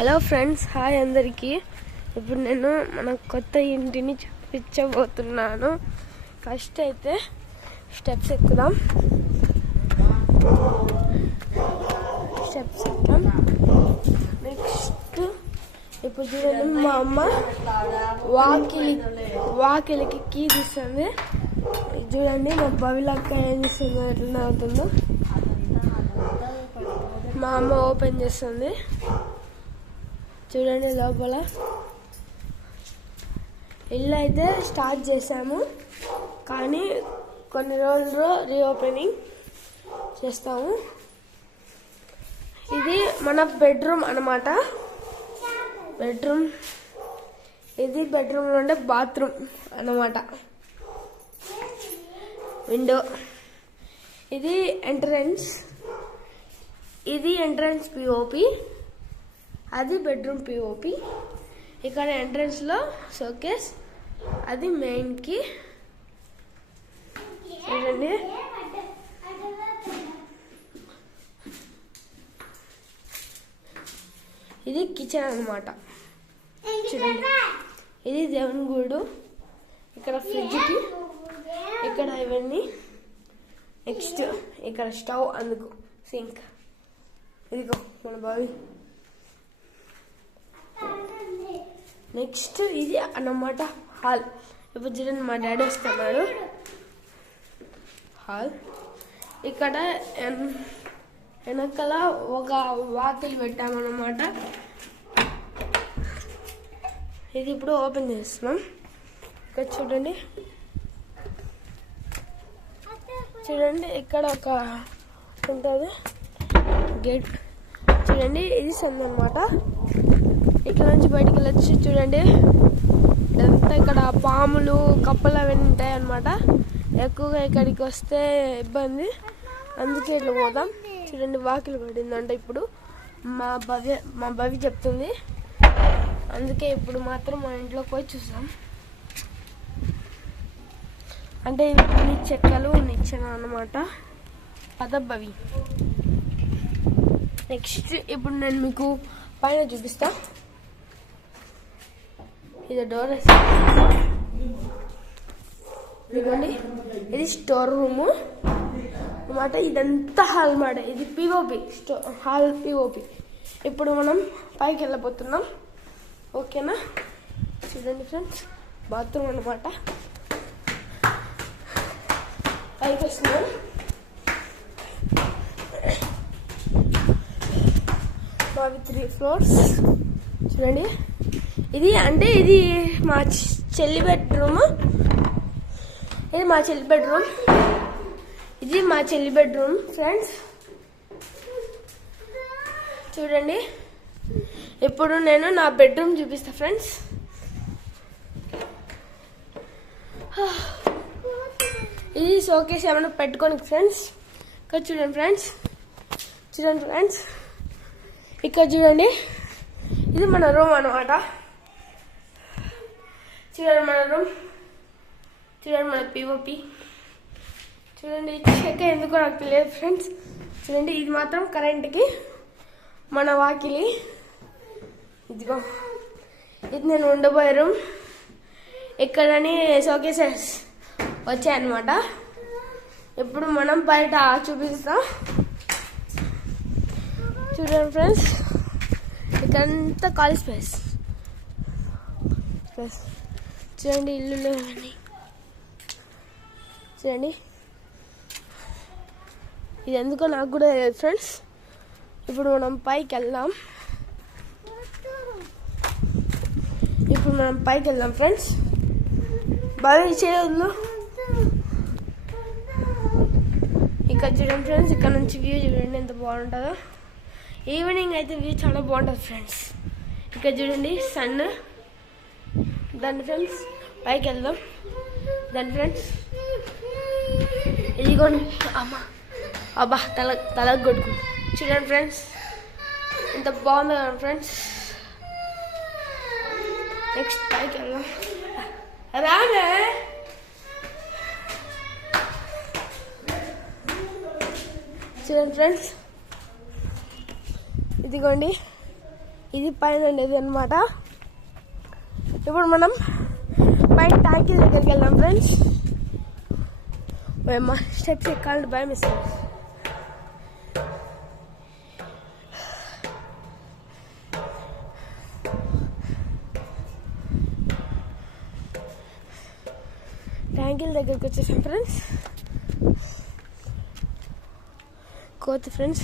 Hello friends, hi అందరికీ. ఇప్పుడు నేను మన కొత్త ఇంటిని చూపించబోతున్నాను. ఫస్ట్ అయితే స్టెప్స్ ఎక్కుదాం. నెక్స్ట్ ఇప్పుడు చూడండి, మా అమ్మ వాకిలికి కీ తీస్తుంది. చూడండి మా భవిలక్క ఏం చేస్తుందో, ఎట్లా అవుతుందో. మా అమ్మ ఓపెన్ చేస్తుంది. చూడండి లోపల ఇల్లు అయితే స్టార్ట్ చేసాము, కానీ కొన్ని రోజులు రీఓపెనింగ్ చేస్తాము. ఇది మన బెడ్రూమ్ అన్నమాట. ఇది బెడ్రూమ్ ఉండే బాత్రూమ్ అన్నమాట. విండో, ఇది ఎంట్రన్స్. ఇది ఎంట్రన్స్ పిఓపి, అది బెడ్రూమ్ పిఓపి. ఇక్కడ ఎంట్రన్స్లో షోకేస్, అది మెయిన్కి. చూడండి ఇది కిచెన్ అన్నమాట. చూడండి ఇది దేవుని గూడు. ఇక్కడ ఫ్రిడ్జ్కి, ఇక్కడ ఇవన్నీ. నెక్స్ట్ ఇక్కడ స్టవ్, అందుకు సింక్. ఇదిగో మన బావి. నెక్స్ట్ ఇది అన్నమాట హాల్. ఇప్పుడు చూడండి మా డాడీ వస్తున్నాడు. హాల్, ఇక్కడ వెనకాల ఒక వాకిలి పెట్టామన్నమాట. ఇది ఇప్పుడు ఓపెన్ చేస్తున్నాం. ఇక్కడ చూడండి ఇక్కడ ఒక ఉంటుంది గేట్. చూడండి ఇది సందు అన్నమాట. ఇక్కడ నుంచి బయటికి వెళ్ళొచ్చి చూడండి, ఇదంతా ఇక్కడ పాములు, కప్పలు అవన్నీ ఉంటాయి అన్నమాట. ఎక్కువగా ఇక్కడికి వస్తే ఇబ్బంది, అందుకే ఇట్లా పోదాం. చూడండి వాకిలి పడిందంట. ఇప్పుడు మా భవి చెప్తుంది, అందుకే ఇప్పుడు మాత్రం మా ఇంట్లోకి పోయి చూసాం. అంటే ఇవి చెక్కలు నిచ్చెన అన్నమాట. భవి. నెక్స్ట్ ఇప్పుడు నేను మీకు పైన చూపిస్తా. ఇది డోర్ ఇదిగోండి, ఇది స్టోర్ రూము అన్నమాట. ఇదంతా హాల్ మాట. ఇది పిఓపి, హాల్ పిఓపి. ఇప్పుడు మనం పైకి వెళ్ళబోతున్నాం, ఓకేనా? చూడండి ఫ్రెండ్స్, బాత్రూమ్ అన్నమాట. పైకి వస్తున్నాం. మావి 3 floors. చూడండి ఇది మా చెల్లి బెడ్రూమ్. ఇది మా చెల్లి బెడ్రూమ్. ఇది మా చెల్లి బెడ్రూమ్ ఫ్రెండ్స్. చూడండి ఇప్పుడు నేను నా బెడ్రూమ్ చూపిస్తా ఫ్రెండ్స్. ఇది షోకేస్ ఏమైనా పెట్టుకోని ఫ్రెండ్స్. ఇక్కడ చూడండి ఫ్రెండ్స్, ఇక్కడ చూడండి ఇది మన రూమ్ అన్నమాట. చూడండి మన రూమ్, చూడండి మన పిఓపి. చూడండి చెక్క ఎందుకో నాకు తెలియదు ఫ్రెండ్స్. చూడండి ఇది మాత్రం కరెంట్కి. మన వాకిలి ఇదిగో, ఇది నేను ఉండబోయే రూమ్. ఇక్కడని షోకేసెస్ వచ్చాయన్నమాట. ఇప్పుడు మనం బయట చూపిస్తాం. చూడండి ఫ్రెండ్స్, ఇక్కడంతా ఖాళీ స్పేస్. చూడండి ఇల్లులు అవన్నీ. చూడండి ఇది ఎందుకో నాకు కూడా తెలియదు ఫ్రెండ్స్. ఇప్పుడు మనం పైకి వెళ్దాం. ఫ్రెండ్స్. బాగా చేయదు. ఇక్కడ చూడండి ఫ్రెండ్స్, ఇక్కడ నుంచి వ్యూ చూడండి ఎంత బాగుంటుందో. ఈవినింగ్ అయితే వ్యూ చాలా బాగుంటుంది ఫ్రెండ్స్. ఇక్కడ చూడండి సన్. దాని ఫ్రెండ్స్ పైకి వెళ్దాం. దాని ఫ్రెండ్స్ ఇదిగోండి. అబ్బా తల కొట్టుకుంది. చూడండి ఫ్రెండ్స్ ఎంత బాగుంది కదా ఫ్రెండ్స్. నెక్స్ట్ పైకి వెళ్దాం. రానే చూడండి ఫ్రెండ్స్, ఇదిగోండి ఇది పైన ఉండేది అనమాట. ఇప్పుడు మనం పైన ట్యాంకీ దగ్గరికి వెళ్దాం ఫ్రెండ్స్. మేము స్టెప్స్ ఎక్కాలంటే భయం ఇస్తాం. ట్యాంకీల దగ్గరికి వచ్చేసాం ఫ్రెండ్స్. కోతి ఫ్రెండ్స్